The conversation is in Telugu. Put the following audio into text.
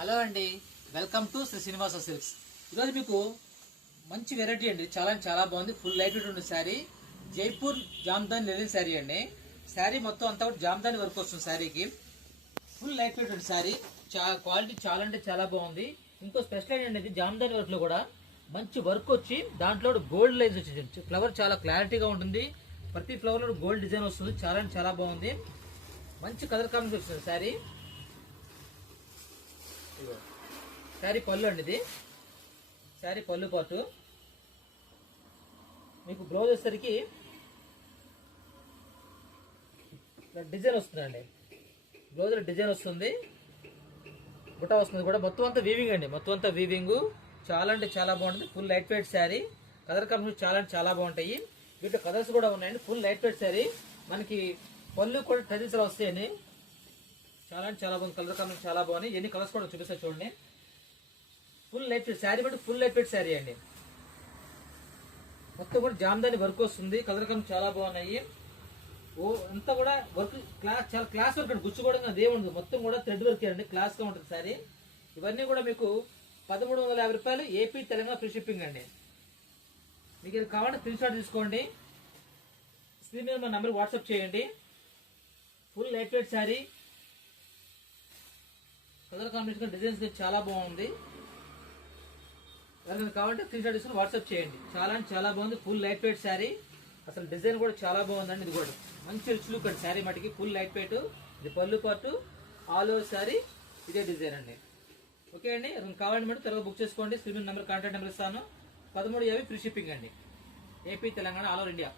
హలో అండి, welcome to Sri Srinivasa silks. ఈరోజు మీకు మంచి వెరైటీ అండి. చాలా బాగుంది. ఫుల్ లైట్ వెయిట్ ఉంది శారీ. జైపూర్ జామ్దాని లెనిన్ శారీ అండి. శారీ మొత్తం అంతా కూడా జామ్దాని వర్క్ వస్తుంది. శారీకి ఫుల్ లైట్ వెయిట్ ఉంది శారీ. క్వాలిటీ చాలా అంటే చాలా బాగుంది. ఇంకో స్పెషల్ ఏంటంటే జామ్దాని వర్క్ లో కూడా మంచి వర్క్ వచ్చి దాంట్లో గోల్డ్ లైన్స్ వచ్చి ఫ్లవర్ చాలా క్లారిటీగా ఉంటుంది. ప్రతి ఫ్లవర్ లో గోల్డ్ డిజైన్ వస్తుంది. చాలా అంటే చాలా బాగుంది. మంచి కలర్ కాంబినేషన్ వస్తుంది శారీ. శారీ పళ్ళు అండి, ఇది శారీ పళ్ళు పాటు. మీకు బ్లౌజ్ వచ్చేసరికి డిజైన్ వస్తుందండి. బ్లౌజ్ డిజైన్ వస్తుంది, బుట్ట వస్తుంది కూడా. మొత్తం అంతా వీవింగ్ అండి. మొత్తం అంతా వీవింగ్. చాలా అంటే చాలా బాగుంటుంది. Full light weight sari. Colour combination చాలా అంటే చాలా బాగుంటాయి. వీటిలో కలర్స్ కూడా ఉన్నాయండి. Full light weight sari. మనకి పళ్ళు కూడా టజిల్స్ వస్తాయండి. చాలా అంటే చాలా బాగుంది. కలర్ కాంబినేషన్ చాలా బాగుంది. ఎన్ని కలర్స్ కూడా చూపిస్తారు చూడండి. ఫుల్ లైట్ వెయిట్ శారీ బట్టి ఫుల్ లైట్ వెయిట్ శారీ అండి. మొత్తం కూడా జామ్దాని వర్క్ వస్తుంది. కలర్ కాంబినేషన్ చాలా బాగున్నాయి. అంతా కూడా వర్క్ చాలా క్లాస్ వర్క్ అండి. గుచ్చుకోవడం అదేముండదు. మొత్తం కూడా థ్రెడ్ వర్క్ అండి. క్లాస్ గా ఉంటుంది శారీ. ఇవన్నీ కూడా మీకు 1350 రూపాయలు ఏపీ తెలంగాణ ఫ్రీ షిప్పింగ్ అండి. మీకు ఇది కావాలంటే స్క్రీన్ షాట్ తీసుకోండి. స్క్రీన్ మీద మా నెంబర్ వాట్సాప్ చేయండి. Full light weight sari. Colour combination designs చాలా బాగుంది. ఎవరికైనా కావాలంటే స్క్రీన్ షాట్ తీసుకుని వాట్సాప్ చేయండి. చాలా అంటే చాలా బాగుంది. Full light weight sari. అసలు డిజైన్ కూడా చాలా బాగుందండి. ఇది కూడా మంచి రిచ్ లుక్ అండి. శారీ మటుకి ఫుల్ లైట్ వెయిట్. ఇది పళ్ళు పాటు, ఆల్ ఓవర్ శారీ ఇదే డిజైన్ అండి. ఓకే అండి, కావాలంటే మరి త్వరగా బుక్ చేసుకోండి. స్క్రీన్ నెంబర్, కాంటాక్ట్ నెంబర్ ఇస్తాను. 1350 ఫ్రీ షిప్పింగ్ అండి. AP Telangana all over India.